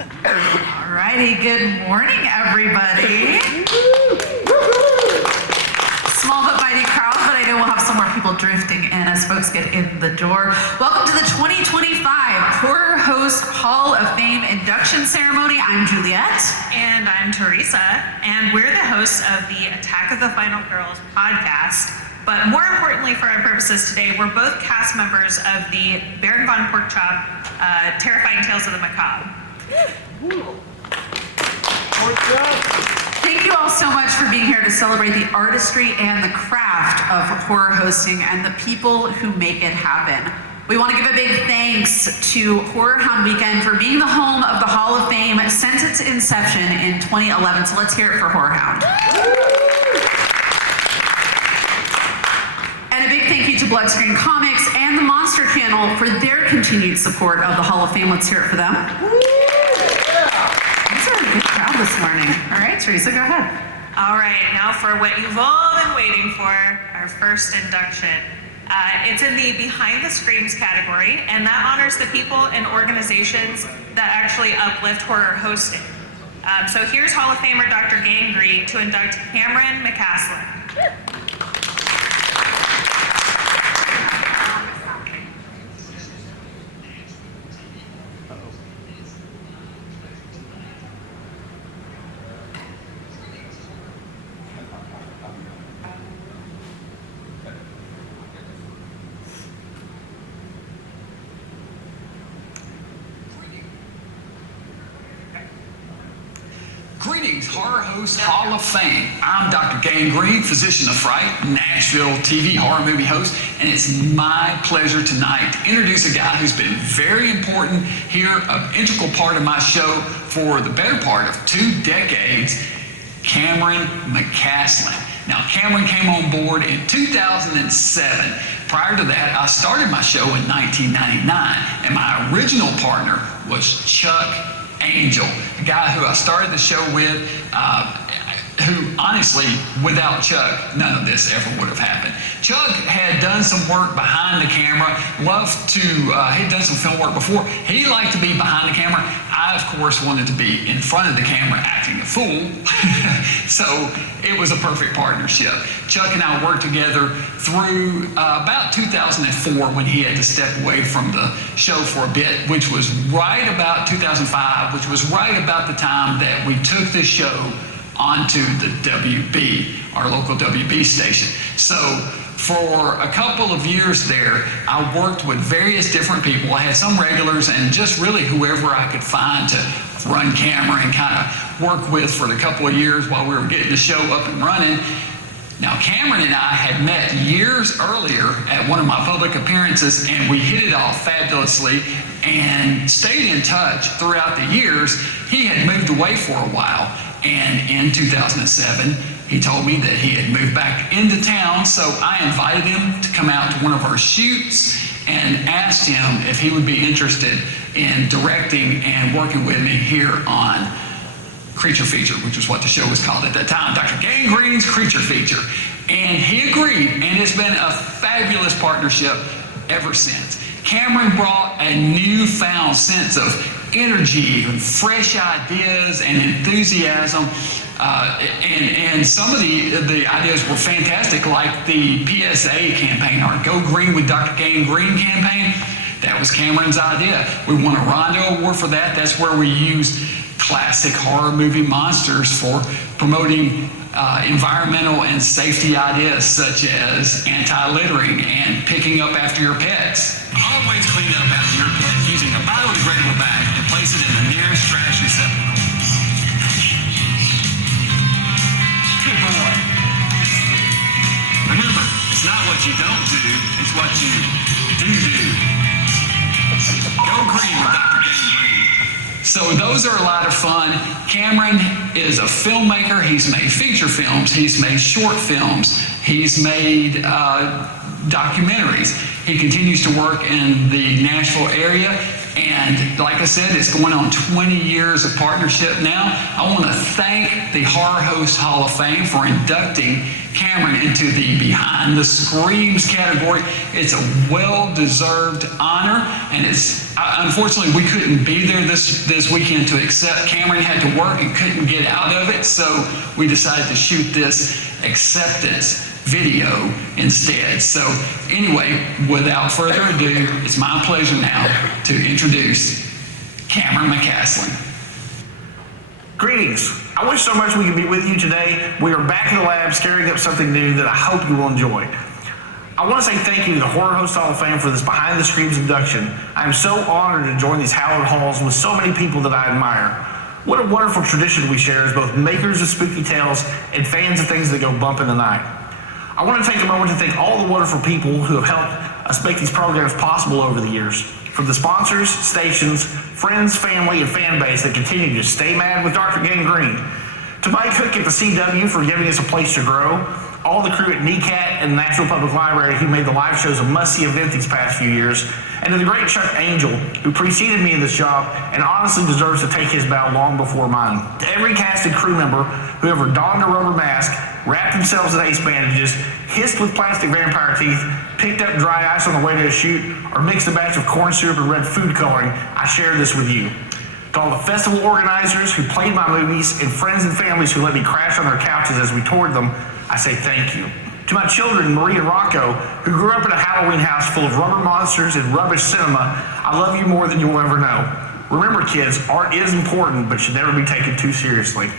Alrighty, good morning, everybody. Small but mighty crowd, but I know we'll have some more people drifting in as folks get in the door. Welcome to the 2025 Horror Host Hall of Fame induction ceremony. I'm Juliet. And I'm Teresa, and we're the hosts of the Attack of the Final Girls podcast. But more importantly for our purposes today, we're both cast members of the Baron von Porkchop Terrifying Tales of the Macabre. Thank you all so much for being here to celebrate the artistry and the craft of horror hosting and the people who make it happen. We want to give a big thanks to Horror Hound Weekend for being the home of the Hall of Fame since its inception in 2011. So let's hear it for Horror Hound. And a big thank you to Bloodscreen Comics and the Monster Channel for their continued support of the Hall of Fame. Let's hear it for them. These are a good crowd this morning. All right, Teresa, go ahead. All right, now for what you've all been waiting for, our first induction. It's in the Behind the Screams category, and that honors the people and organizations that actually uplift horror hosting. So here's Hall of Famer Dr. Gangrene to induct Cameron McCaslin. Greetings, Horror Host Hall of Fame. I'm Dr. Gangrene, physician of fright, Nashville TV horror movie host, and it's my pleasure tonight to introduce a guy who's been very important here, an integral part of my show for the better part of 2 decades, Cameron McCaslin. Now, Cameron came on board in 2007. Prior to that, I started my show in 1999, and my original partner was Chuck Angel, a guy who I started the show with, who honestly, without Chuck, none of this ever would have happened. Chuck had done some work behind the camera, he'd done some film work before. He liked to be behind the camera. I, of course, wanted to be in front of the camera acting a fool. So it was a perfect partnership. Chuck and I worked together through about 2004 when he had to step away from the show for a bit, which was right about 2005, which was right about the time that we took this show onto the WB, our local WB station. So for a couple of years there, I worked with various different people. I had some regulars and just really whoever I could find to run camera and kind of work with for the couple of years while we were getting the show up and running. Now, Cameron and I had met years earlier at one of my public appearances, and we hit it off fabulously and stayed in touch throughout the years. He had moved away for a while, and in 2007, he told me that he had moved back into town, so I invited him to come out to one of our shoots and asked him if he would be interested in directing and working with me here on Creature Feature, which was what the show was called at that time, Dr. Gangrene's Creature Feature. And he agreed, and it's been a fabulous partnership ever since. Cameron brought a newfound sense of energy and fresh ideas and enthusiasm, and some of the ideas were fantastic, like the PSA campaign, our Go Green with Dr. Gangrene campaign. That was Cameron's idea. We won a Rondo Award for that. That's where we used classic horror movie monsters for promoting environmental and safety ideas such as anti-littering and picking up after your pets. Always clean up after your pet using a biodegradable bag and place it in the nearest trash receptacle. Good boy. Remember, it's not what you don't do, it's what you do. Go green with Dr. Gangrene. So those are a lot of fun. Cameron is a filmmaker. He's made feature films. He's made short films. He's made documentaries. He continues to work in the Nashville area. And like I said, it's going on 20 years of partnership now. I want to thank the Horror Host Hall of Fame for inducting Cameron into the Behind the Screams category. It's a well-deserved honor, and unfortunately we couldn't be there this weekend to accept. Cameron had to work and couldn't get out of it, so we decided to shoot this acceptance video instead. So anyway, without further ado, it's my pleasure now to introduce Cameron McCaslin. Greetings. I wish so much we could be with you today. We are back in the lab scaring up something new that I hope you will enjoy. I want to say thank you to the Horror Host Hall of Fame for this Behind the Screams induction. I am so honored to join these hallowed halls with so many people that I admire. What a wonderful tradition we share as both makers of spooky tales and fans of things that go bump in the night. I want to take a moment to thank all the wonderful people who have helped us make these programs possible over the years. From the sponsors, stations, friends, family, and fan base that continue to stay mad with Dr. Gangrene, to Mike Cook at the CW for giving us a place to grow, all the crew at NECAT and the National Public Library who made the live shows a must-see event these past few years, and to the great Chuck Angel, who preceded me in this job and honestly deserves to take his bow long before mine. To every cast and crew member who ever donned a rubber mask, wrapped themselves in ace bandages, hissed with plastic vampire teeth, picked up dry ice on the way to a shoot, or mixed a batch of corn syrup and red food coloring, I share this with you. To all the festival organizers who played my movies and friends and families who let me crash on their couches as we toured them, I say thank you. To my children, Marie and Rocco, who grew up in a Halloween house full of rubber monsters and rubbish cinema, I love you more than you'll ever know. Remember, kids, art is important, but should never be taken too seriously.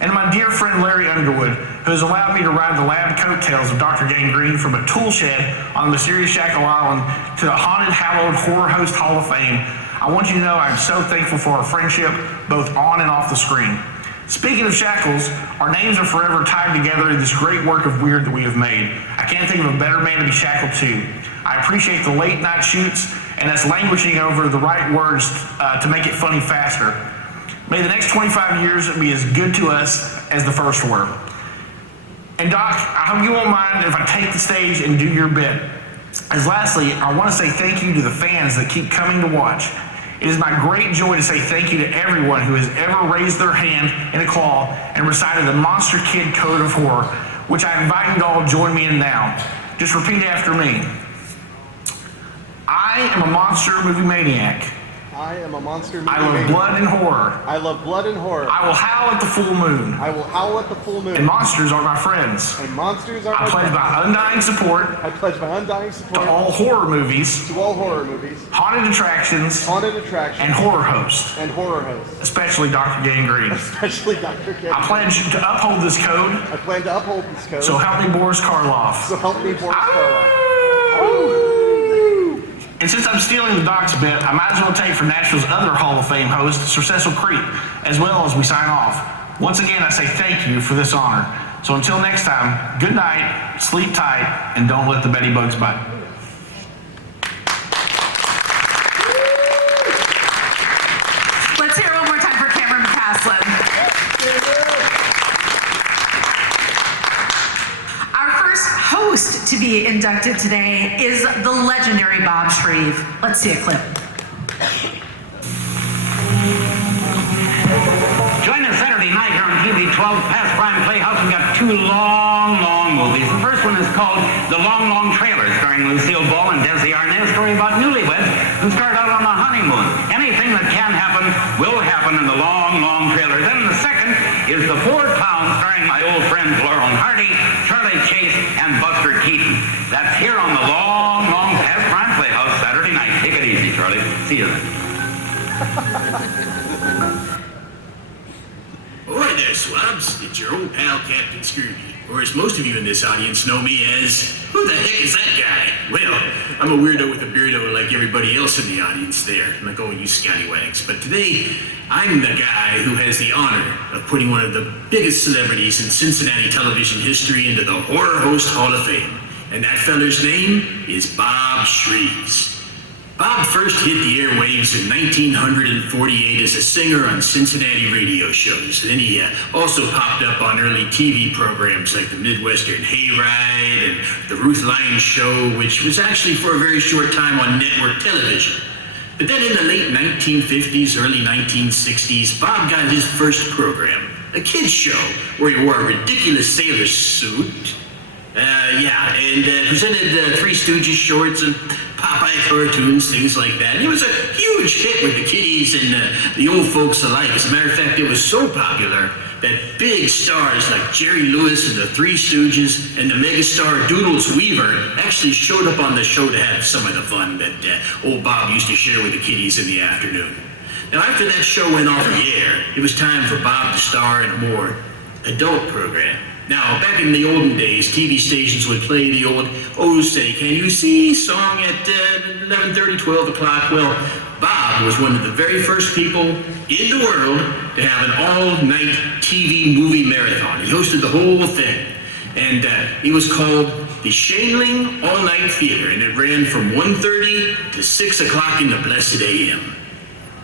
And to my dear friend Larry Underwood, who has allowed me to ride the lab coattails of Dr. Gangrene from a tool shed on the mysterious Shackle Island to the haunted, hallowed Horror Host Hall of Fame, I want you to know I'm so thankful for our friendship, both on and off the screen. Speaking of shackles, our names are forever tied together in this great work of weird that we have made. I can't think of a better man to be shackled to. I appreciate the late night shoots and us languishing over the right words to make it funny faster. May the next 25 years be as good to us as the first were. And Doc, I hope you won't mind if I take the stage and do your bit. As lastly, I want to say thank you to the fans that keep coming to watch. It is my great joy to say thank you to everyone who has ever raised their hand in a claw and recited the Monster Kid Code of Horror, which I invite you to all join me in now. Just repeat after me. I am a monster movie maniac. I am a monster movie I love maniac. blood and horror. I love blood and horror. I will howl at the full moon. I will howl at the full moon. And monsters are my friends. And monsters are I my pledge friends. my undying support I pledge my undying to support all horror movies, to all horror movies, haunted attractions, haunted attractions, and horror hosts, and horror hosts, especially Dr. Gangrene. especially Dr. Kid. I pledge to uphold this code, I plan to uphold this code. so help me Boris Karloff. So help me, Boris Karloff. And since I'm stealing the Doc's bit, I might as well take for Nashville's other Hall of Fame host, Sir Cecil Creek, as well as we sign off. Once again, I say thank you for this honor. So until next time, good night, sleep tight, and don't let the Betty Bugs bite. Let's hear it one more time for Cameron McCaslin. Our first host to be inducted today is the legendary Bob Shreve. Let's see a clip. Join us Saturday night here on TV 12, past Prime Playhouse. We've got two long movies. The first one is called The Long, Long Trailer, starring Lucille Ball and Desi Arnaz, story about newlyweds who start out on a honeymoon. Anything that can happen will happen in The Long, Long Trailer. Then the second is The 4 Pound, starring my old friends Laurel and Hardy, Charlie Chase, and Buster Keaton. That's here on The Long, Long past Prime Playhouse Saturday night. Take it easy, Charlie. See you then. Ahoy there, swabs. It's your old pal, Captain Scrooge. Or as most of you in this audience know me as, who the heck is that guy? Well, I'm a weirdo with a beardo like everybody else in the audience there. I'm not going you scallywags. But today, I'm the guy who has the honor of putting one of the biggest celebrities in Cincinnati television history into the Horror Host Hall of Fame. And that feller's name is Bob Shreves. Bob first hit the airwaves in 1948 as a singer on Cincinnati radio shows. Then he also popped up on early TV programs like the Midwestern Hayride and the Ruth Lyons Show, which was actually for a very short time on network television. But then in the late 1950s, early 1960s, Bob got his first program, a kid's show where he wore a ridiculous sailor suit. And presented Three Stooges shorts and Popeye cartoons, things like that. And it was a huge hit with the kiddies and the old folks alike. As a matter of fact, it was so popular that big stars like Jerry Lewis and the Three Stooges and the megastar Doodles Weaver actually showed up on the show to have some of the fun that old Bob used to share with the kiddies in the afternoon. Now, after that show went off the air, it was time for Bob to star in a more adult program. Now, back in the olden days, TV stations would play the old "Oh Say Can You See" song at 11:30, 12 o'clock. Well, Bob was one of the very first people in the world to have an all-night TV movie marathon. He hosted the whole thing. And it was called the Shaneling All-Night Theater, and it ran from 1:30 to 6 o'clock in the blessed a.m.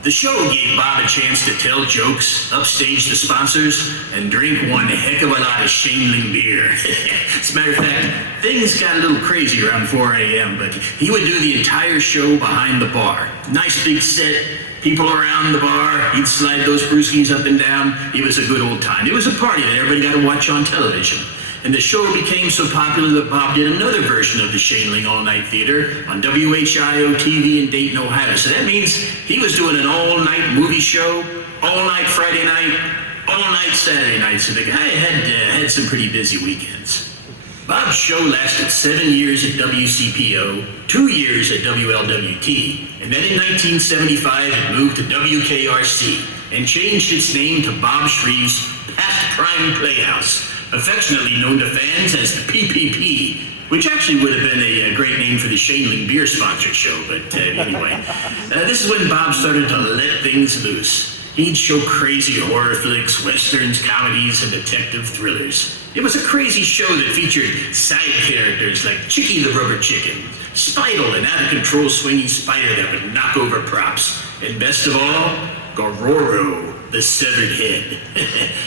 The show gave Bob a chance to tell jokes, upstage the sponsors, and drink one heck of a lot of Shaneling beer. As a matter of fact, things got a little crazy around 4 a.m., but he would do the entire show behind the bar. Nice big set, people around the bar, he'd slide those brewskis up and down. It was a good old time. It was a party that everybody got to watch on television. And the show became so popular that Bob did another version of the Shaneling All-Night Theater on WHIO-TV in Dayton, Ohio. So that means he was doing an all-night movie show, all-night Friday night, all-night Saturday night. So the guy had some pretty busy weekends. Bob's show lasted 7 years at WCPO, 2 years at WLWT, and then in 1975 it moved to WKRC and changed its name to Bob Shreve's Past Prime Playhouse, affectionately known to fans as the PPP, which actually would have been a great name for the Shaneling beer sponsored show, but anyway. This is when Bob started to let things loose. He'd show crazy horror flicks, westerns, comedies, and detective thrillers. It was a crazy show that featured side characters like Chicky the Rubber Chicken, Spidel, an out-of-control swinging spider that would knock over props, and best of all, Gororo, the severed head.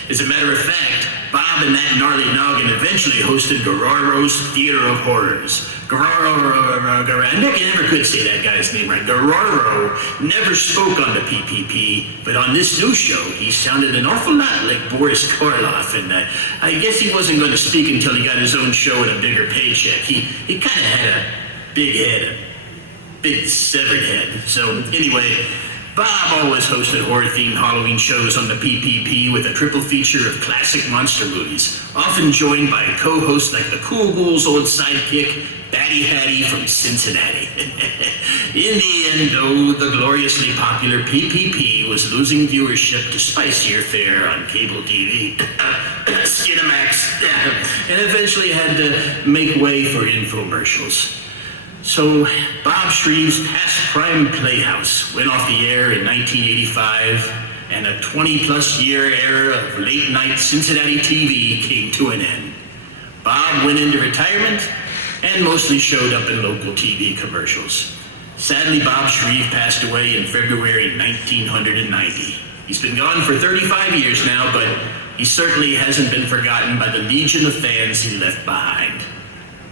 As a matter of fact, Bob and that gnarly noggin eventually hosted Gororo's Theater of Horrors. I never could say that guy's name right. Gororo never spoke on the PPP, but on this new show, he sounded an awful lot like Boris Karloff, and I guess he wasn't going to speak until he got his own show and a bigger paycheck. He kind of had a big head, a big severed head. So anyway, Bob always hosted horror-themed Halloween shows on the PPP with a triple feature of classic monster movies, often joined by co-hosts like the Cool Ghouls' old sidekick, Batty Hattie from Cincinnati. In the end, though, the gloriously popular PPP was losing viewership to spicier fare on cable TV, Skinamax, and eventually had to make way for infomercials. So, Bob Shreve's Past Prime Playhouse went off the air in 1985, and a 20-plus year era of late-night Cincinnati TV came to an end. Bob went into retirement and mostly showed up in local TV commercials. Sadly, Bob Shreve passed away in February 1990. He's been gone for 35 years now, but he certainly hasn't been forgotten by the legion of fans he left behind.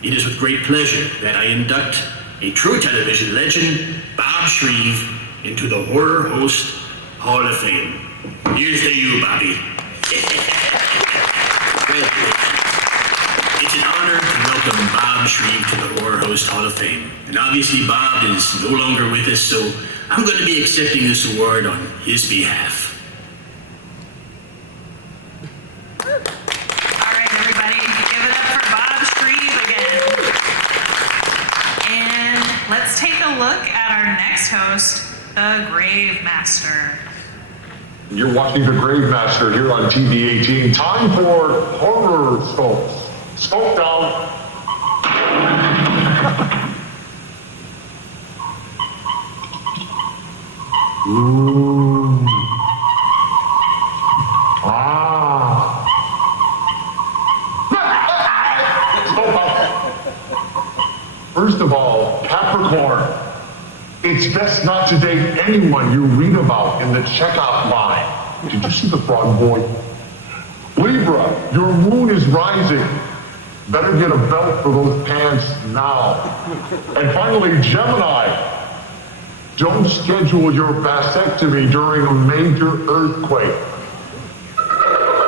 It is with great pleasure that I induct a true television legend, Bob Shreve, into the Horror Host Hall of Fame. Here's to you, Bobby. It's an honor to welcome Bob Shreve to the Horror Host Hall of Fame. And obviously Bob is no longer with us, so I'm going to be accepting this award on his behalf. Let's take a look at our next host, the Grave Master. You're watching The Grave Master here on TV 18. Time for horror sculpts. Sculpt down. Ooh. Ah. First of all, Capricorn, it's best not to date anyone you read about in the checkout line. Did you see the frog boy? Libra, your moon is rising. Better get a belt for those pants now. And finally, Gemini, Don't schedule your vasectomy during a major earthquake.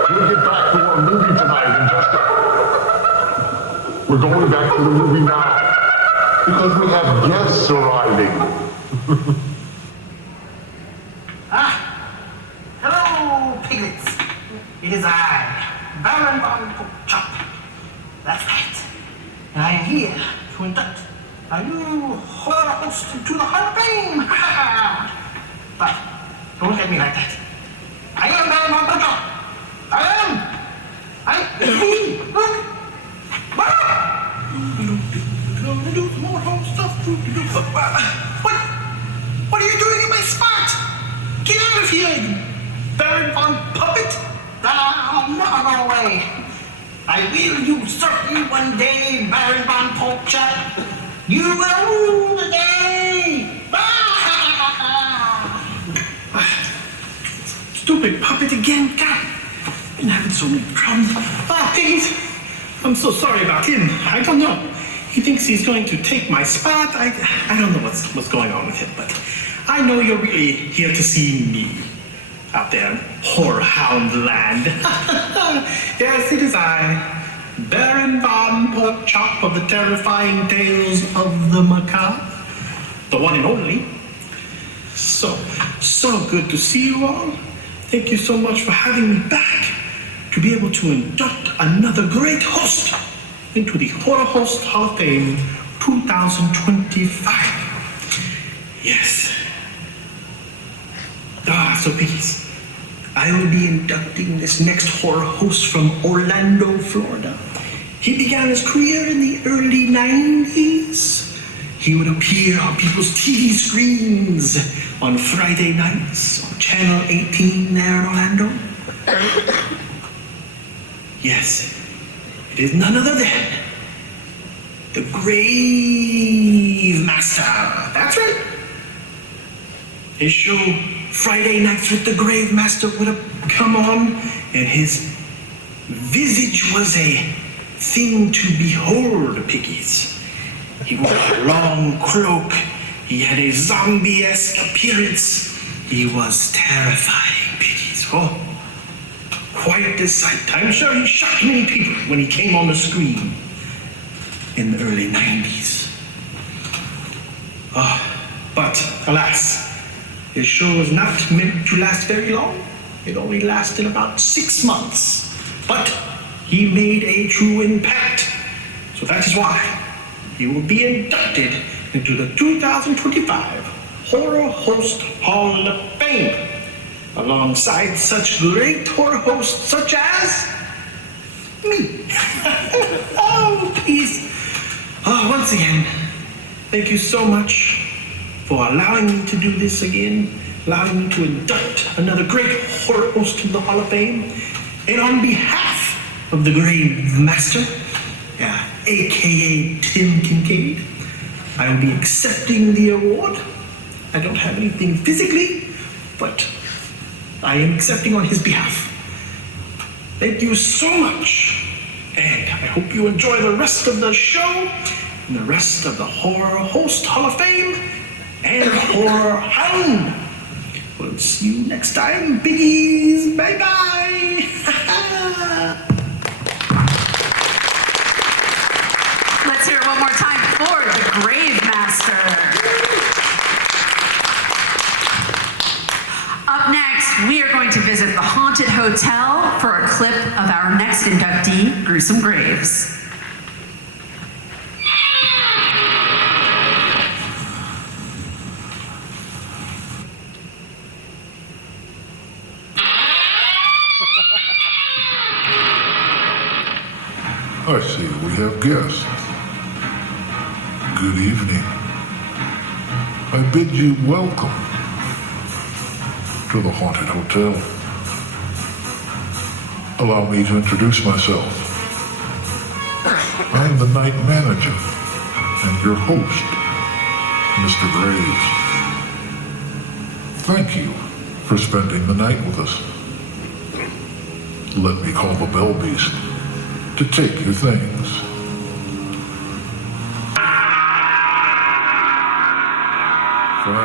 We'll get back to our movie tonight in just a... We're going back to the movie now because we have guests arriving. Hello, piglets. It is I, Baron Von Porkchop. That's right. And I am here to induct a new horror host into the Hall of Fame. But don't look at me like that. I am Baron Von Porkchop. I am. Look. What? Do more home stuff. What are you doing in my spot? Get out of here, you Baron Von Puppet! I'll never go away. I will usurp you one day, Baron Von Porkchop. You will rule the day. Stupid puppet again. God, been having so many problems. Piggies, I'm so sorry about him. I don't know. He thinks he's going to take my spot. I don't know what's going on with him, but I know you're really here to see me out there in Whorehound Land. Yes, it is I, Baron Von Porkchop of the terrifying tales of the macabre, the one and only. So good to see you all. Thank you so much for having me back to be able to induct another great host into the Horror Host Hall of Fame 2025. Yes. So piggies, I will be inducting this next horror host from Orlando, Florida. He began his career in the early 90s. He would appear on people's TV screens on Friday nights on Channel 18 there in Orlando. Yes, it is none other than the Grave Master. That's right. His show, Friday Nights with the Grave Master, would have come on, and his visage was a thing to behold, piggies. He wore a long cloak. He had a zombie-esque appearance. He was terrifying, piggies. Oh, quite a sight. I'm sure he shocked many people when he came on the screen in the early 90s. But alas, his show was not meant to last very long. It only lasted about 6 months. But he made a true impact. So that is why he will be inducted into the 2025 Horror Host Hall of Fame, alongside such great horror hosts such as me. Oh, please. Once again, thank you so much for allowing me to do this again, allowing me to induct another great horror host to the Hall of Fame. And on behalf of the Grave Master, aka Tim Kincaid, I will be accepting the award. I don't have anything physically, but I am accepting on his behalf. Thank you so much, and I hope you enjoy the rest of the show and the rest of the Horror Host Hall of Fame and Horror Hound. We'll see you next time, biggies. Bye-bye. Let's hear it one more time for the Grave Master. Up next, we are going to visit the Haunted Hotel for a clip of our next inductee, Gruesome Graves. I see we have guests. Good evening. I bid you welcome to the Haunted Hotel. Allow me to introduce myself. I am the night manager and your host, Mr. Graves. Thank you for spending the night with us. Let me call the Bell Beast to take your things. First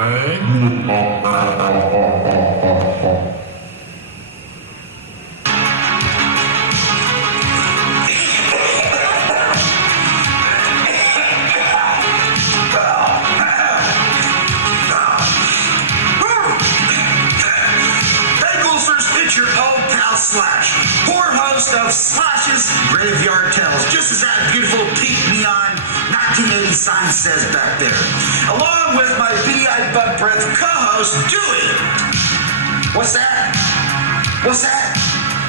picture, old pal Slash, poor host of Slash's Graveyard Tales, just as that beautiful pink neon 1980 sign says back there, along with my beady-eyed butt breath co-host Dewey. What's that? What's that?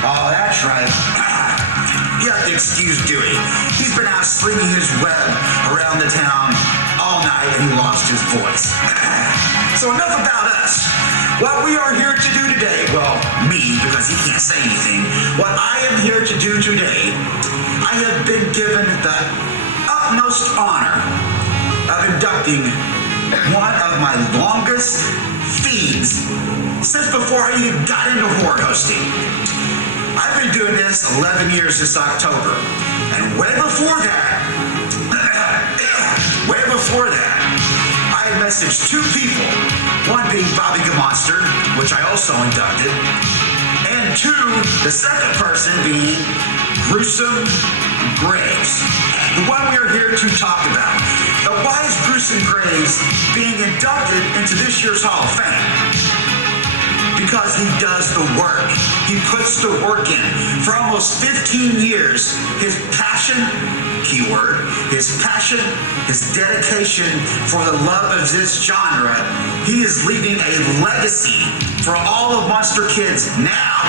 Oh, that's right. You have to excuse Dewey. He's been out slinging his web around the town all night and he lost his voice. So enough about us. What we are here to do today, well, me, because he can't say anything, what I am here to do today, I have been given the utmost honor of inducting one of my longest feeds since before I even got into horror hosting. I've been doing this 11 years this October, and way before that, I messaged two people, one being Bobby the Monster, which I also inducted, and two, the second person being Gruesome Graves, the one we are here to talk about. Now, why is Gruesome Graves being inducted into this year's Hall of Fame? Because he does the work. He puts the work in. For almost 15 years, his passion, keyword, his passion, his dedication for the love of this genre, he is leaving a legacy for all of Monster Kids now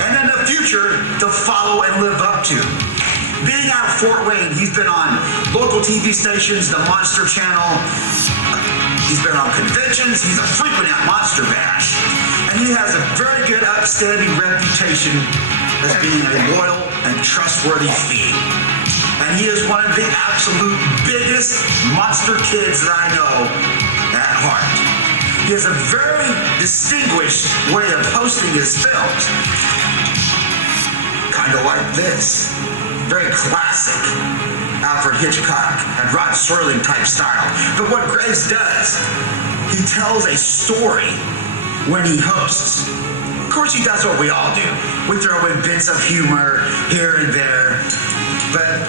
and in the future to follow and live up to. Being out of Fort Wayne, he's been on local TV stations, the Monster Channel. He's been on conventions. He's a frequent at Monster Bash. And he has a very good, upstanding reputation as being a loyal and trustworthy feed. And he is one of the absolute biggest Monster Kids that I know at heart. He has a very distinguished way of hosting his films. Kind of like this. Very classic Alfred Hitchcock and Rod Serling type style. But what Graves does, he tells a story when he hosts. Of course, he does what we all do. We throw in bits of humor here and there, but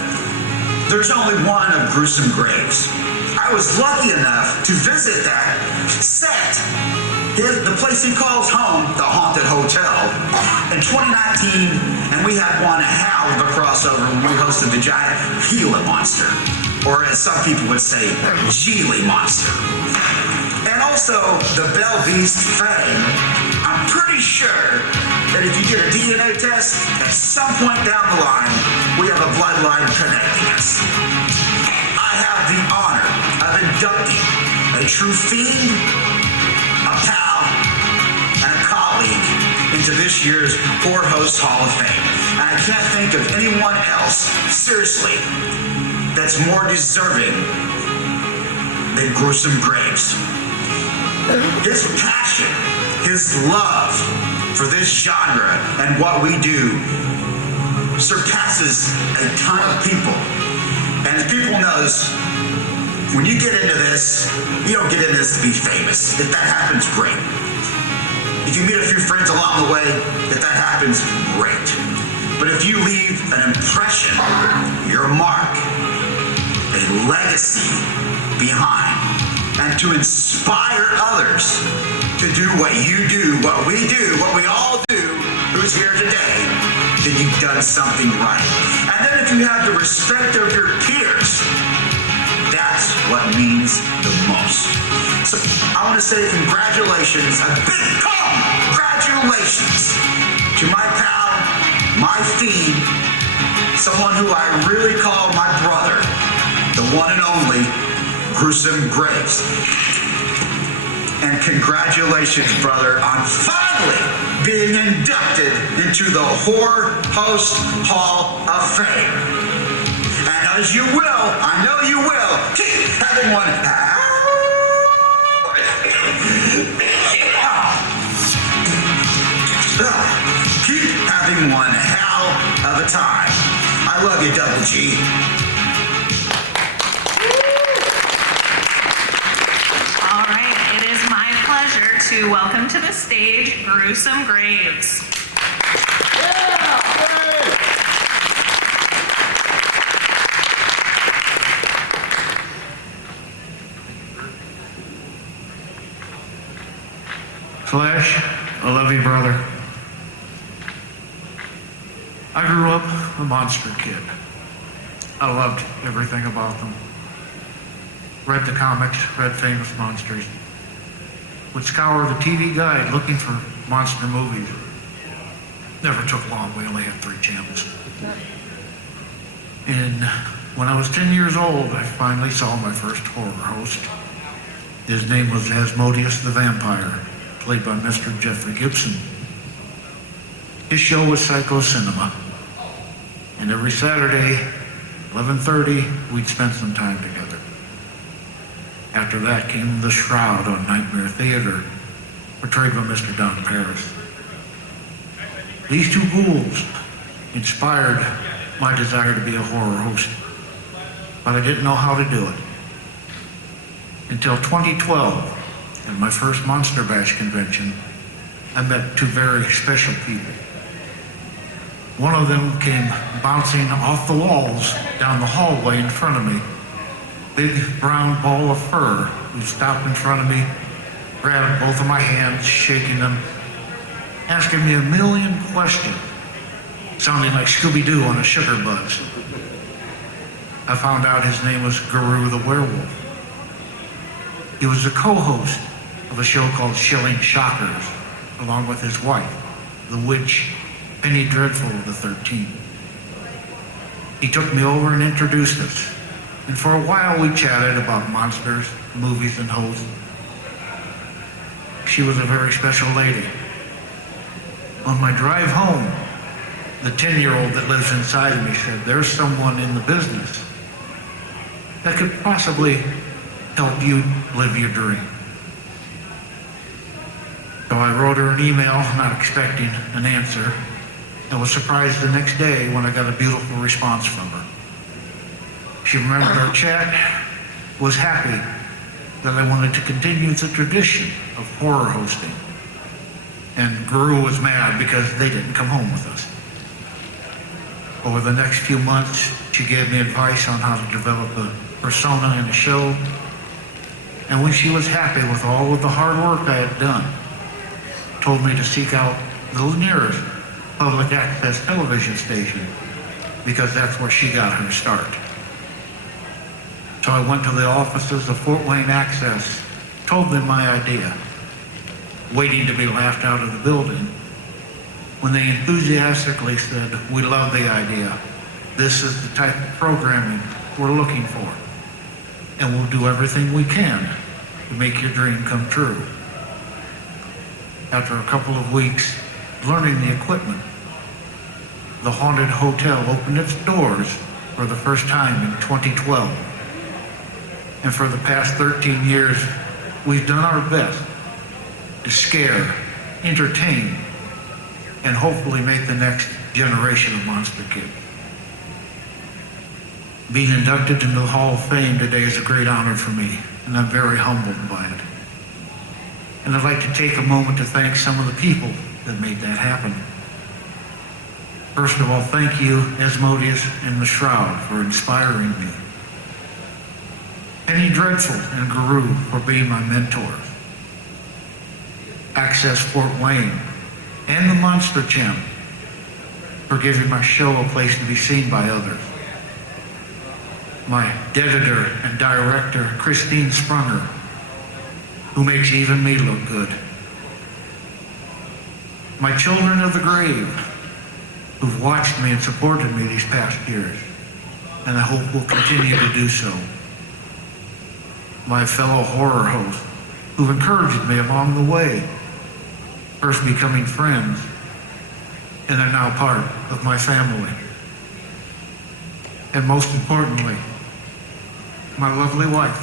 there's only one of Gruesome Graves. I was lucky enough to visit that set, the place he calls home, the Haunted Hotel, in 2019, and we had one hell of a crossover when we hosted the giant Gila Monster, or as some people would say, Geely Monster. And also the Bell Beast Fang. I'm pretty sure that if you did a DNA test, at some point down the line, we have a bloodline connecting us. I have the honor of inducting a true fiend, a pal, and a colleague into this year's Horror Host Hall of Fame. And I can't think of anyone else, seriously, that's more deserving than Gruesome Graves. His passion, his love for this genre and what we do surpasses a ton of people. And as people knows, when you get into this, you don't get into this to be famous. If that happens, great. If you meet a few friends along the way, if that happens, great. But if you leave an impression, your mark, a legacy behind, and to inspire others to do what you do, what we do, what we all do, who's here today, then you've done something right. And then if you have the respect of your peers, that's what means the most. So I want to say congratulations, a big congratulations to my pal, my fiend, someone who I really call my brother, the one and only Gruesome Graves. And congratulations, brother, on finally being inducted into the Horror Host Hall of Fame. And as you will, I know you will, keep having one. Keep having one hell of a time. I love you, Double G. All right, to welcome to the stage Gruesome Graves. Flash, I love you, brother. I grew up a monster kid. I loved everything about them. Read the comics, read famous monsters. Would scour the TV guide looking for monster movies. Never took long, we only had 3 channels. And when I was 10 years old, I finally saw my first horror host. His name was Asmodeus the Vampire, played by Mr. Jeffrey Gibson. His show was Psycho Cinema. And every Saturday, 11:30, we'd spend some time together. After that came The Shroud on Nightmare Theater, portrayed by Mr. Don Paris. These 2 ghouls inspired my desire to be a horror host, but I didn't know how to do it. Until 2012, at my first Monster Bash convention, I met 2 very special people. One of them came bouncing off the walls down the hallway in front of me. Big brown ball of fur who stopped in front of me, grabbed both of my hands, shaking them, asking me a million questions, sounding like Scooby-Doo on a sugar buzz. I found out his name was Guru the Werewolf. He was the co-host of a show called Shilling Shockers, along with his wife, the witch Penny Dreadful of the 13. He took me over and introduced us, and for a while we chatted about monsters, movies, and hosts. She was a very special lady. On my drive home, the 10-year-old that lives inside of me said, "There's someone in the business that could possibly help you live your dream." So I wrote her an email, not expecting an answer, and was surprised the next day when I got a beautiful response from her. She remembered our chat, was happy that I wanted to continue the tradition of horror hosting, and Guru was mad because they didn't come home with us. Over the next few months, she gave me advice on how to develop a persona in a show, and when she was happy with all of the hard work I had done, told me to seek out the nearest public access television station because that's where she got her start. So I went to the offices of Fort Wayne Access, told them my idea, waiting to be laughed out of the building, when they enthusiastically said, "We love the idea. This is the type of programming we're looking for, and we'll do everything we can to make your dream come true." After a couple of weeks learning the equipment, the Haunted Hotel opened its doors for the first time in 2012. And for the past 13 years, we've done our best to scare, entertain, and hopefully make the next generation of monster kids. Being inducted into the Hall of Fame today is a great honor for me, and I'm very humbled by it. And I'd like to take a moment to thank some of the people that made that happen. First of all, thank you, Asmodeus and the Shroud, for inspiring me. Penny Dreadful and Guru for being my mentors. Access Fort Wayne and the Monster Channel for giving my show a place to be seen by others. My editor and director, Christine Sprunger, who makes even me look good. My children of the grave, who've watched me and supported me these past years, and I hope will continue to do so. My fellow horror hosts, who've encouraged me along the way, first becoming friends, and are now part of my family. And most importantly, my lovely wife,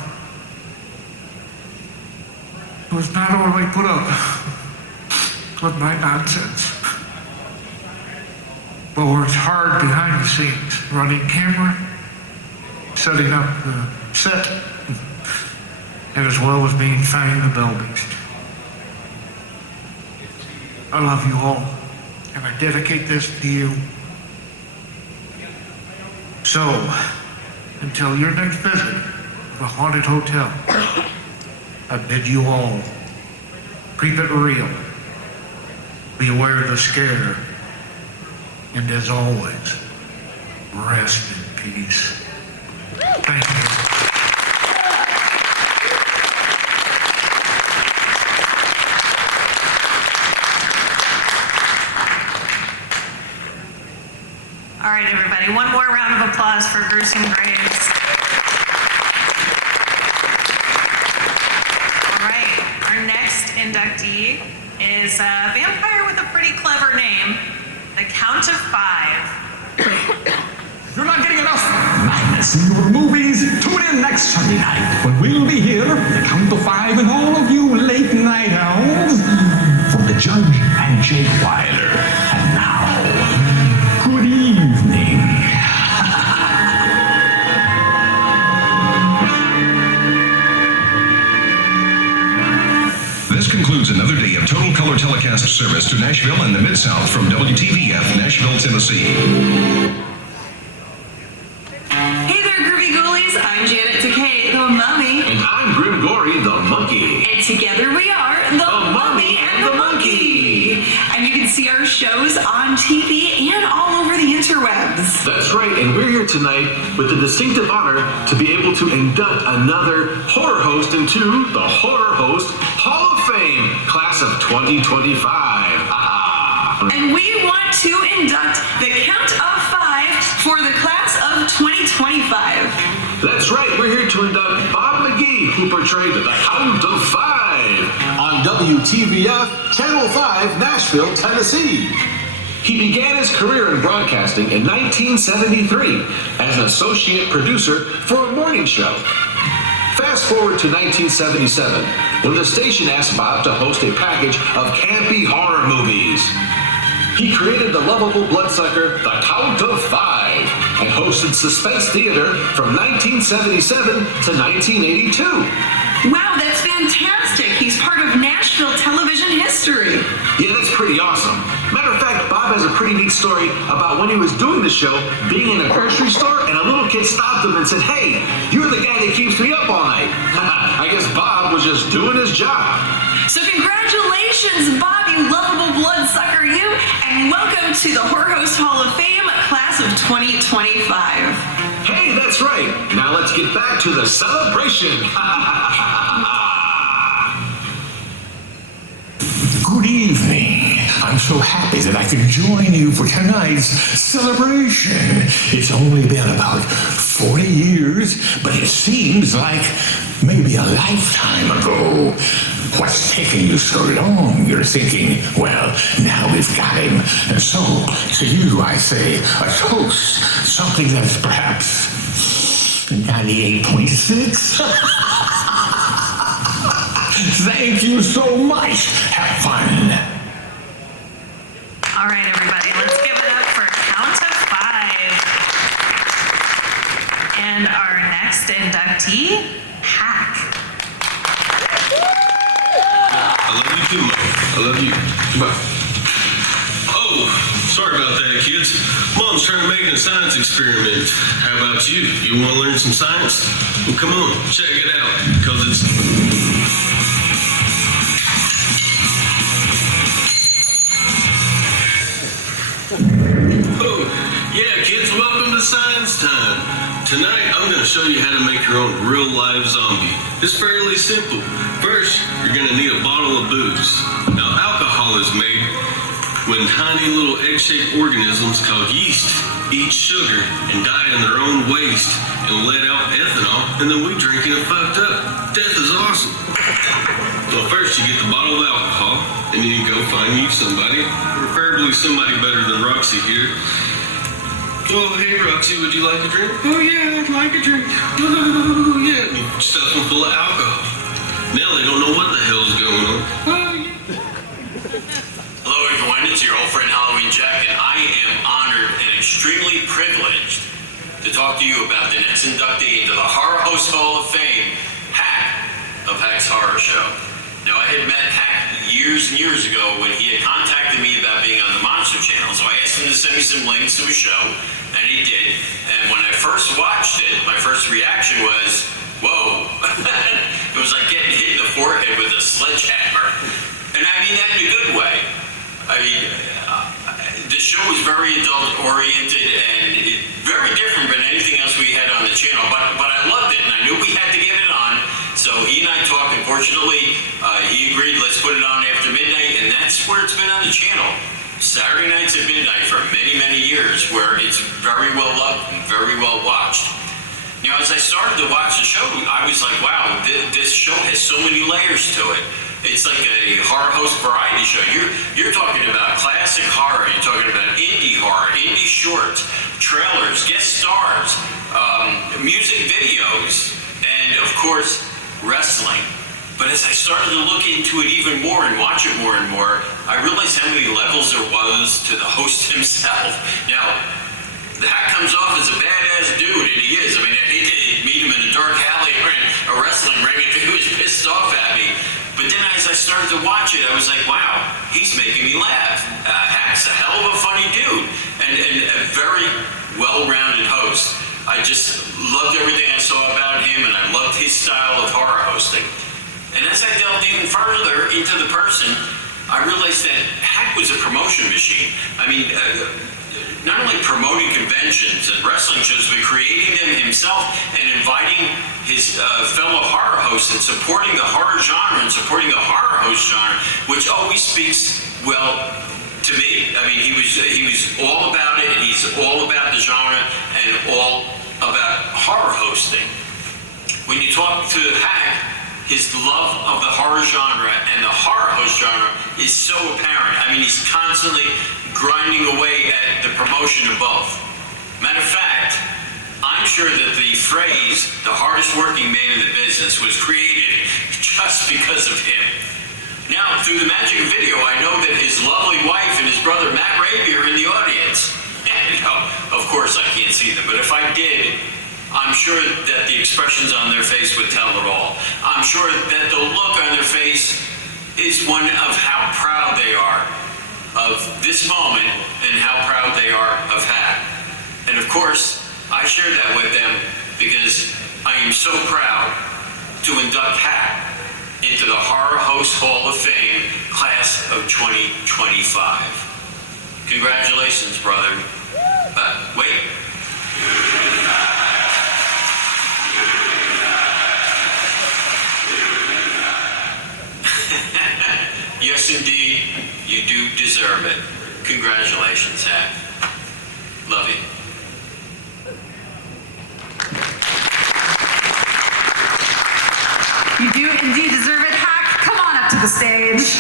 who has not only put up with my nonsense, but works hard behind the scenes, running camera, setting up the set, and as well as being fanning the bell beast. I love you all, and I dedicate this to you. So, until your next visit to the haunted hotel, I bid you all keep it real, be aware of the scare, and as always, rest in peace. Thank you. All right, everybody, one more round of applause for Gruesome Graves. All right, our next inductee is a vampire with a pretty clever name, the Count of Five. You're not getting enough madness in your movies? Tune in next Sunday night when we'll be here, the Count of Five, and all of you late night owls, for the Judge and Jake Wilder. And now, good evening. This concludes another day of total color telecast service to Nashville and the Mid-South from WTVF, Nashville, Tennessee. Hey there, Groovy Ghoulies. I'm Janet Takei, the Mummy. And I'm Grim Gory, the Monkey. And together we are the Mummy and the Monkey. And you can see our shows on TV and all over the interwebs. That's right, and we're here tonight with the distinctive honor to be able to induct another horror host into the Horror Host Hall of Fame, class of 2025. And we want to induct the Count of Five for the class of 2025. That's right, we're here to induct Bob McGee, who portrayed the Count of Five on WTVF Channel 5, Nashville, Tennessee. He began his career in broadcasting in 1973 as an associate producer for a morning show. Fast forward to 1977, when the station asked Bob to host a package of campy horror movies. He created the lovable bloodsucker, The Count of Five, and hosted Suspense Theater from 1977 to 1982. Wow, that's fantastic. He's part of Nashville television history. Yeah, that's pretty awesome. Matter of fact, Bob has a pretty neat story about when he was doing the show, being in a grocery store, and a little kid stopped him and said, "Hey, you're the guy that keeps me up all night." I guess Bob was just doing his job. So congratulations, Bob, you lovable bloodsucker, you, and welcome to the Horror Host Hall of Fame, class of 2025. Hey, that's right. Now let's get back to the celebration. Good evening. I'm so happy that I could join you for tonight's celebration. It's only been about 40 years, but it seems like maybe a lifetime ago. What's taking you so long? You're thinking, well, now we've got him. And so, to you, I say, a toast, something that's perhaps 98.6. Thank you so much. Have fun. All right, everybody, let's give it up for Count of Five. And our next inductee, Hack. I love you too, Mom. I love you. Come on. Oh, sorry about that, kids. Mom's trying to make a science experiment. How about you? You want to learn some science? Well, come on, check it out, because it's... Oh, yeah, kids, welcome to Science Time. Tonight, I'm going to show you how to make your own real-life zombie. It's fairly simple. First, you're going to need a bottle of booze. Now, alcohol is made when tiny little egg-shaped organisms called yeast eat sugar and die in their own waste and let out ethanol, and then we drink it and fucked up. Death is awesome. Well, first you get the bottle of alcohol, and then you go find you somebody, preferably somebody better than Roxy here. Oh, hey, Roxy, would you like a drink? Oh, yeah, I'd like a drink. Oh, yeah. You stuff them full of alcohol. Now they don't know what the hell's going on. Oh, yeah. Hello, everyone. It's your old friend Halloween Jack, and I am honored and extremely privileged to talk to you about the next inductee into the Horror Host Hall of Fame, Hack of Hack's Horror Show. Now, I had met Hack years and years ago when he had contacted send me some links to a show, and he did. And when I first watched it, my first reaction was, whoa. It was like getting hit in the forehead with a sledgehammer. And I mean that in a good way. I mean, the show was very adult-oriented and very different than anything else we had on the channel, but I loved it, and I knew we had to get it on. So he and I talked. Unfortunately, he agreed, let's put it on after midnight, and that's where it's been on the channel. Saturday nights at midnight for many, many years, where it's very well loved and very well watched. You know, as I started to watch the show, I was like, wow, this show has so many layers to it. It's like a horror host variety show. You're talking about classic horror, you're talking about indie horror, indie shorts, trailers, guest stars, music videos, and of course, wrestling. But as I started to look into it even more and watch it more and more, I realized how many levels there was to the host himself. Now, the hat comes off as a badass dude, and he is. I mean, I hate to meet him in a dark alley or in a wrestling ring if he was pissed off at me. But then as I started to watch it, I was like, wow, he's making me laugh. Hack's a hell of a funny dude and a very well-rounded host. I just loved everything I saw about him, and I loved his style of horror hosting. And as I delved even further into the person, I realized that Hack was a promotion machine. I mean, not only promoting conventions and wrestling shows, but creating them himself and inviting his fellow horror hosts and supporting the horror genre and supporting the horror host genre, which always speaks well to me. I mean, he was all about it, and he's all about the genre and all about horror hosting. When you talk to Hack, his love of the horror genre and the horror host genre is so apparent. I mean, he's constantly grinding away at the promotion of both. Matter of fact, I'm sure that the phrase, the hardest working man in the business, was created just because of him. Now, through the magic of video, I know that his lovely wife and his brother Matt Raby are in the audience. And, of course, I can't see them, but if I did, I'm sure that the expressions on their face would tell it all. I'm sure that the look on their face is one of how proud they are of this moment and how proud they are of Hack. And of course, I share that with them because I am so proud to induct Hack into the Horror Host Hall of Fame class of 2025. Congratulations, brother. Wait. Yes, indeed, you do deserve it. Congratulations, Hack. Love you. You do indeed deserve it, Hack. Come on up to the stage.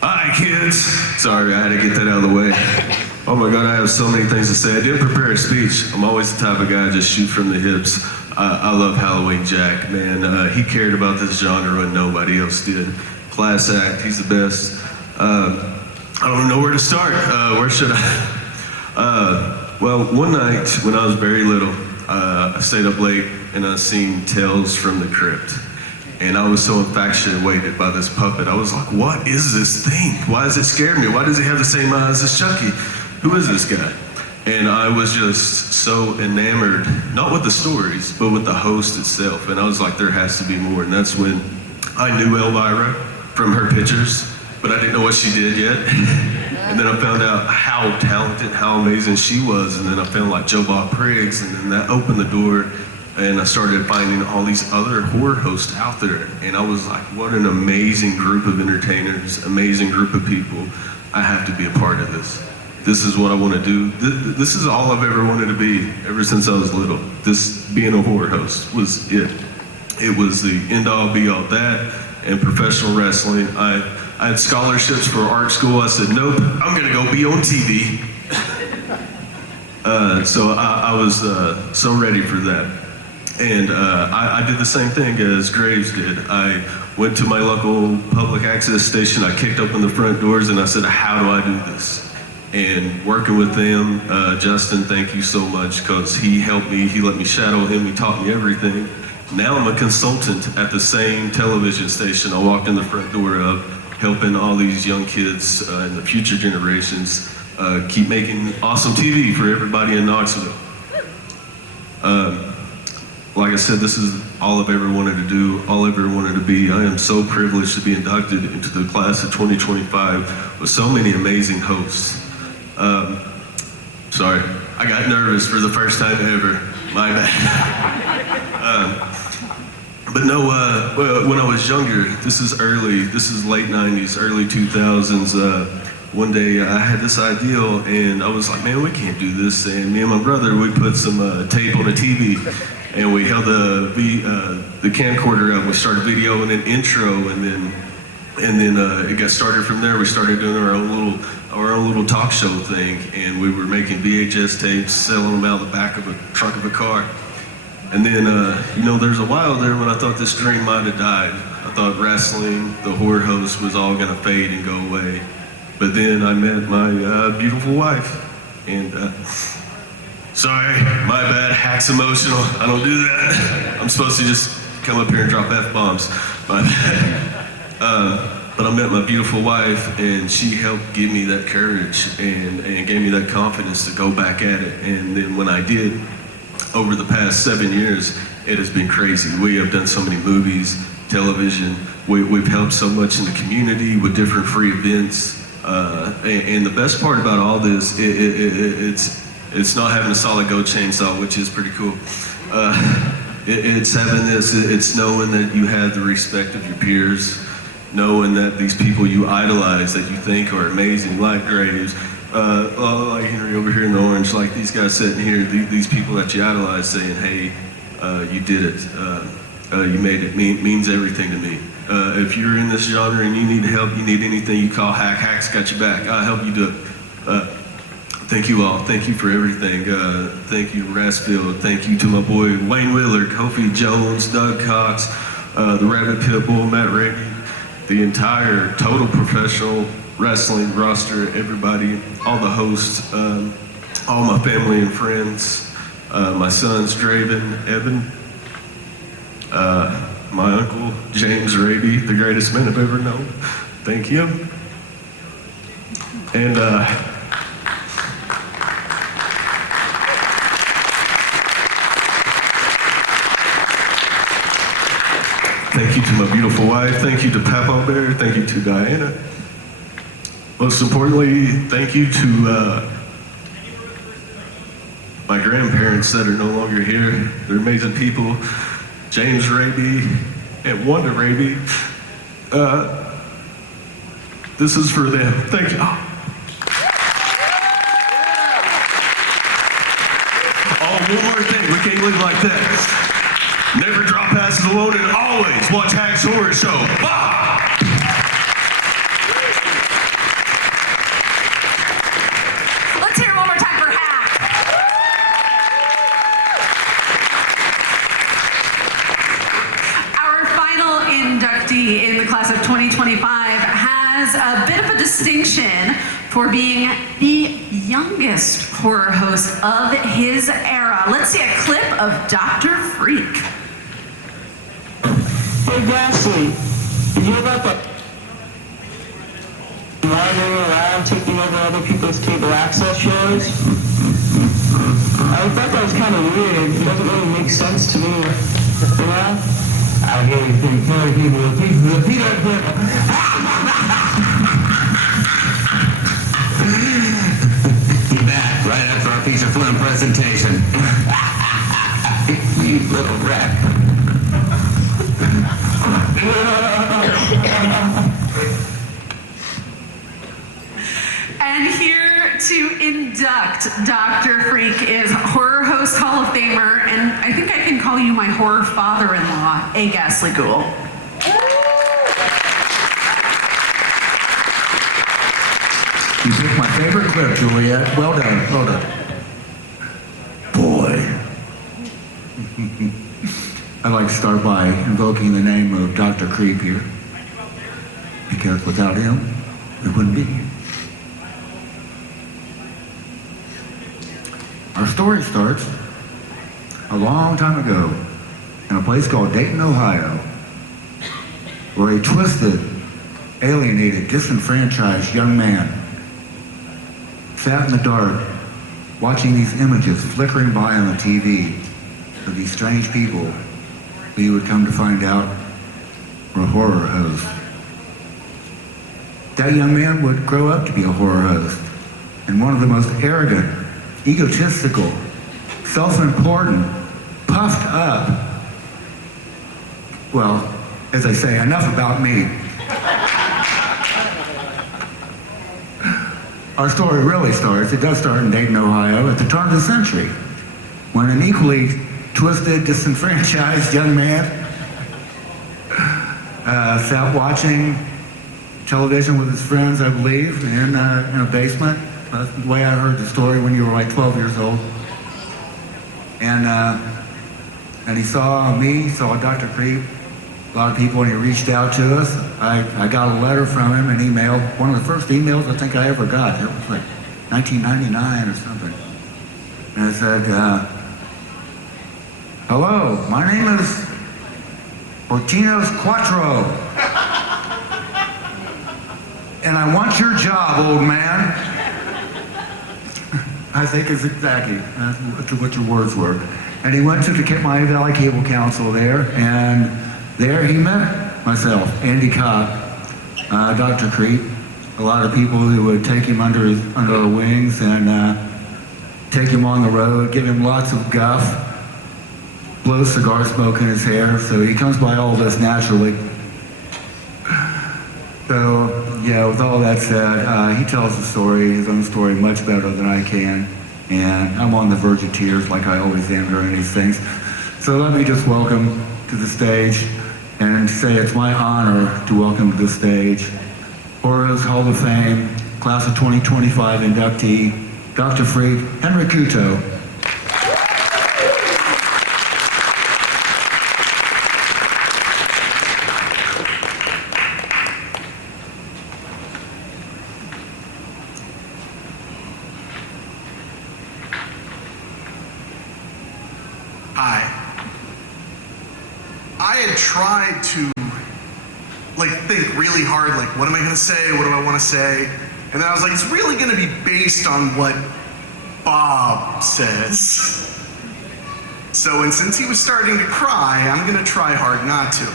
Hi, kids. Sorry, I had to get that out of the way. Oh my God, I have so many things to say. I didn't prepare a speech. I'm always the type of guy to just shoot from the hips. I love Halloween Jack, man. He cared about this genre when nobody else did. Class act, he's the best. I don't know where to start. Where should I? Well, one night when I was very little, I stayed up late and I seen Tales from the Crypt. And I was so infatuated by this puppet. I was like, what is this thing? Why does it scare me? Why does he have the same eyes as Chucky? Who is this guy? And I was just so enamored, not with the stories, but with the host itself. And I was like, there has to be more. And that's when I knew Elvira from her pictures, but I didn't know what she did yet. And then I found out how talented, how amazing she was. And then I found like Joe Bob Briggs, and then that opened the door. And I started finding all these other horror hosts out there. And I was like, what an amazing group of entertainers, amazing group of people. I have to be a part of this. This is what I want to do. This is all I've ever wanted to be ever since I was little. This being a horror host was it. It was the end all be all that and professional wrestling. I had scholarships for art school. I said, nope, I'm gonna go be on TV. So I was so ready for that. And I did the same thing as Graves did. I went to my local public access station, I kicked open the front doors, and I said, how do I do this? And working with them, Justin, thank you so much, because he helped me, he let me shadow him, he taught me everything. Now I'm a consultant at the same television station I walked in the front door of, helping all these young kids and the future generations keep making awesome TV for everybody in Knoxville. Like I said, this is all I've ever wanted to do, all I've ever wanted to be. I am so privileged to be inducted into the class of 2025 with so many amazing hosts. Sorry, I got nervous for the first time ever. My bad. But no, when I was younger, this is late 90s, early 2000s, one day I had this idea and I was like, man, we can't do this. And me and my brother, we put some tape on a TV and we held the camcorder up. We started videoing an intro and then it got started from there. We started doing our own little talk show thing, and we were making VHS tapes, selling them out the back of a trunk of a car. And then, there's a while there when I thought this dream might have died. I thought wrestling, the horror host, was all gonna fade and go away. But then I met my beautiful wife, and sorry, my bad, Hack's emotional. I don't do that. I'm supposed to just come up here and drop F-bombs. My bad. But I met my beautiful wife, and she helped give me that courage and gave me that confidence to go back at it. And then when I did, over the past 7 years, it has been crazy. We have done so many movies, television. We've helped so much in the community with different free events. And the best part about all this, it's not having a solid gold chainsaw, which is pretty cool. It's having this, it's knowing that you have the respect of your peers, knowing that these people you idolize, that you think are amazing, like Graves, like Henry over here in the orange, like these guys sitting here, these people that you idolize saying, hey, you did it, you made it, means everything to me. If you're in this genre and you need help, you need anything, you call Hack. Hack's got your back. I'll help you do it. Thank you all. Thank you for everything. Thank you, Rassfield. Thank you to my boy Wayne Willard, Kofi Jones, Doug Cox, the Rabbit Pitbull, Matt Reagan, the entire total professional wrestling roster, everybody, all the hosts, all my family and friends, my sons Draven, Evan, my uncle James Raby, the greatest man I've ever known. Thank you. And thank you to my beautiful wife. Thank you to Papa Bear. Thank you to Diana. Most importantly, thank you to my grandparents that are no longer here. They're amazing people. James Raby and Wanda Raby. This is for them. Thank you. Oh, one more thing. We can't live like that. Never drop passes alone and always watch Hack's Horror Show. Bye! Let's hear it one more time for Hack. Our final inductee in the class of 2025 has a bit of a distinction for being the youngest horror host of his era. Let's see a clip of Dr. Freak. Hey, Gasly, did you hear about that? Wandering around taking over other people's cable access shows? I thought that was kind of weird. It doesn't really make sense to me. You know? I really think telling people the peanut butter. Be back right after our feature film presentation. You little rat. And here to induct Dr. Freak is Horror Host Hall of Famer, and I think I can call you my horror father-in-law, A. Ghastly Ghoul. You picked my favorite clip, Juliet. Well done, well done. Boy. I'd like to start by invoking the name of Dr. Creep here, because without him, we wouldn't be here. Our story starts a long time ago in a place called Dayton, Ohio, where a twisted, alienated, disenfranchised young man sat in the dark watching these images flickering by on the TV of these strange people who you would come to find out were horror hosts. That young man would grow up to be a horror host, and one of the most arrogant, egotistical, self-important, puffed up. Well, as I say, enough about me. Our story really starts, it does start in Dayton, Ohio, at the turn of the century, when an equally twisted, disenfranchised young man sat watching television with his friends, I believe, in a basement. That's the way I heard the story when you were like 12 years old. And he saw me, saw Dr. Creep, a lot of people, and he reached out to us. I got a letter from him, an email, one of the first emails I think I ever got. It was like 1999 or something. And it said, hello, my name is Portinos Quattro. And I want your job, old man. I think it's exactly what your words were. And he went to the Miami Valley Cable Council there, and there he met myself, Andy Cobb, Dr. Creep, a lot of people who would take him under their wings and take him on the road, give him lots of guff, blow cigar smoke in his hair, so he comes by all this naturally. So, yeah, with all that said, he tells the story, his own story, much better than I can, and I'm on the verge of tears like I always am during these things. So let me just welcome to the stage and say it's my honor to welcome to the stage Horror's Hall of Fame, Class of 2025 inductee, Dr. Freak, Henry Couto. Hi. I had tried to think really hard, what am I gonna say? What do I wanna say? And then I was like, it's really gonna be based on what Bob says. So, and since he was starting to cry, I'm gonna try hard not to.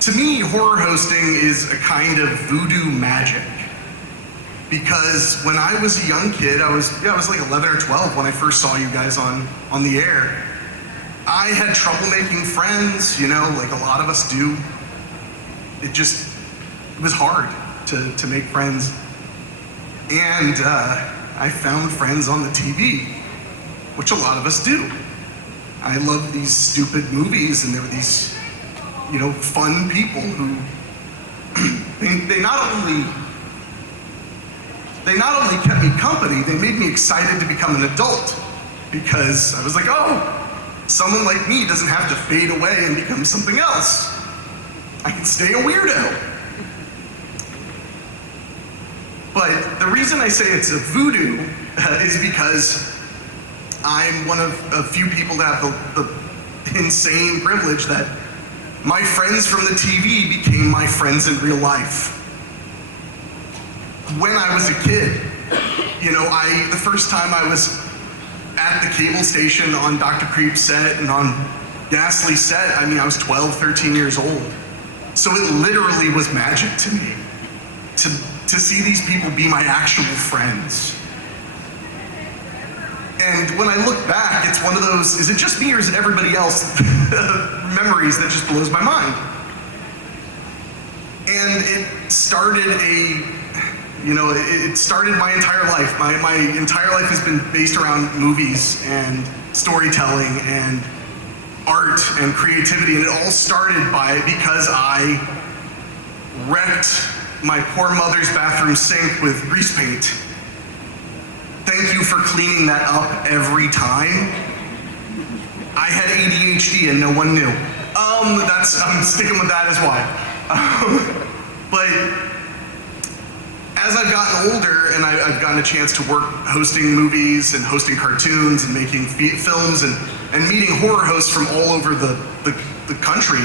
To me, horror hosting is a kind of voodoo magic. Because when I was a young kid, I was like 11 or 12 when I first saw you guys on the air. I had trouble making friends, like a lot of us do. It was hard to make friends. And I found friends on the TV, which a lot of us do. I love these stupid movies, and there were these, fun people who, they not only kept me company, they made me excited to become an adult. Because I was like, oh, someone like me doesn't have to fade away and become something else. I can stay a weirdo. But the reason I say it's a voodoo is because I'm one of a few people that have the insane privilege that my friends from the TV became my friends in real life. When I was a kid, the first time I was at the cable station on Dr. Creep's set and on Ghastly's set, I was 12, 13 years old. So it literally was magic to me to see these people be my actual friends. And when I look back, it's one of those, is it just me or is it everybody else memories that just blows my mind? And it started it started my entire life. My entire life has been based around movies and storytelling and art and creativity, and it all started because I wrecked my poor mother's bathroom sink with grease paint. thank you for cleaning that up every time. I had ADHD and no one knew. I'm sticking with that as why. But as I've gotten older and I've gotten a chance to work hosting movies and hosting cartoons and making films and meeting horror hosts from all over the country,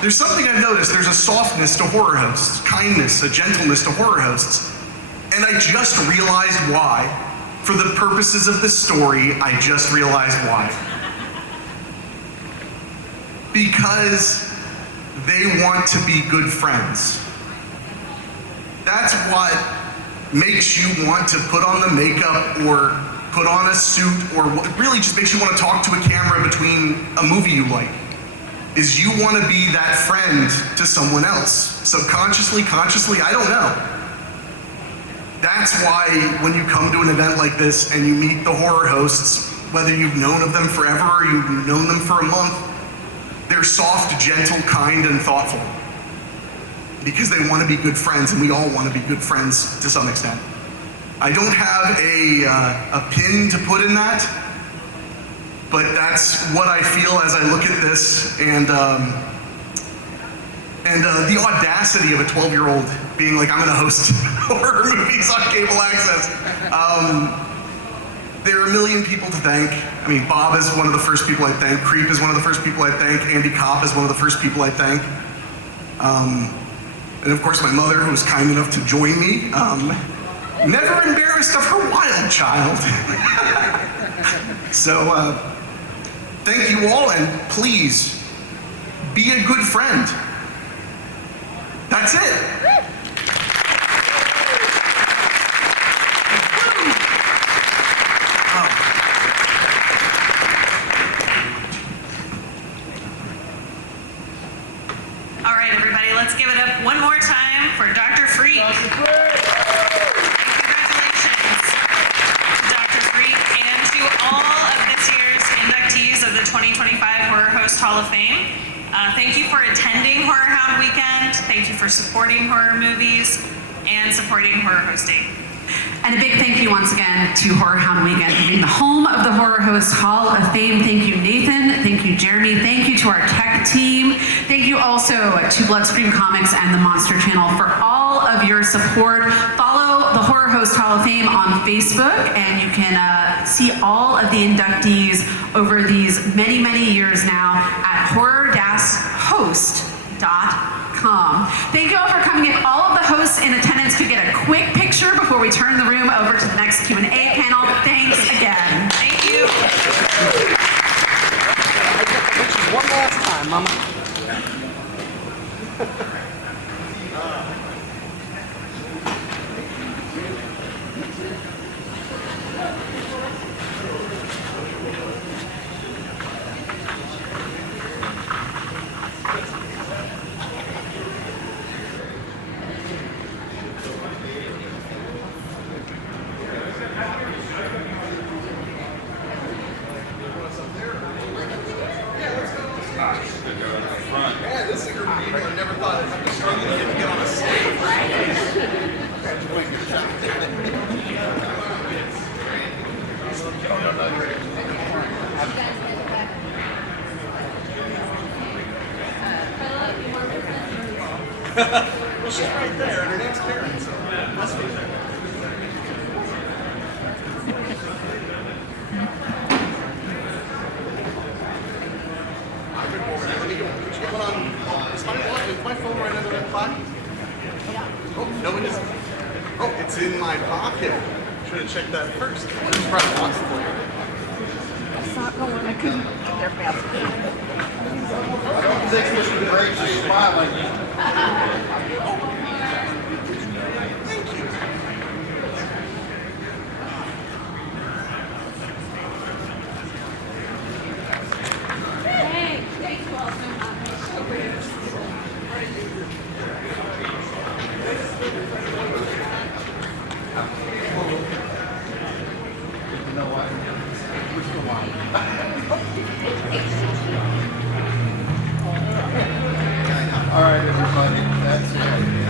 there's something I've noticed. There's a softness to horror hosts, kindness, a gentleness to horror hosts. And I just realized why. For the purposes of this story, I just realized why. Because they want to be good friends. That's what makes you want to put on the makeup or put on a suit, or what really just makes you want to talk to a camera between a movie you like, is you want to be that friend to someone else. Subconsciously, consciously, I don't know. That's why when you come to an event like this and you meet the horror hosts, whether you've known of them forever or you've known them for a month, they're soft, gentle, kind, and thoughtful. Because they want to be good friends, and we all want to be good friends to some extent. I don't have a pin to put in that, but that's what I feel as I look at this, and the audacity of a 12-year-old being like, I'm going to host horror movies on cable access. There are a million people to thank. I mean, Bob is one of the first people I thank. Creep is one of the first people I thank. Andy Kopp is one of the first people I thank. And of course, my mother, who was kind enough to join me. Never embarrassed of her wild child. So, thank you all, and please, be a good friend. That's it. All right, everybody, let's give it up one more time for Dr. Freak. Congratulations to Dr. Freak and to all of this year's inductees of the 2025 Horror Host Hall of Fame. Thank you for attending Horror Hound Weekend. Thank you for supporting horror movies and supporting horror hosting. And a big thank you once again to Horror Hound Weekend for being the home of the Horror Host Hall of Fame. Thank you, Nathan. Thank you, Jeremy. Thank you to our tech team. Thank you also to Bloodstream Comics and the Monster Channel for all of your support. Follow the Horror Host Hall of Fame on Facebook, and you can see all of the inductees over these many, many years now at horror-host.com. Thank you all for coming in. All of the hosts in attendance could get a quick picture before we turn the room over to the next Q&A panel. Thanks again. Thank you. One last time, Mama. Yeah, this is a group of people I never thought I'd have to struggle to get on a stage. Well, she's right there, and her name's Karen, so must be there. Is my phone right under that plaque? Oh, no it isn't. Oh, it's in my pocket. Should have checked that first. It's probably lost for you. I saw it going, I couldn't get there fast. I don't think we should break the smiling. Thank you. Thanks, Walter. All right, everybody. That's it.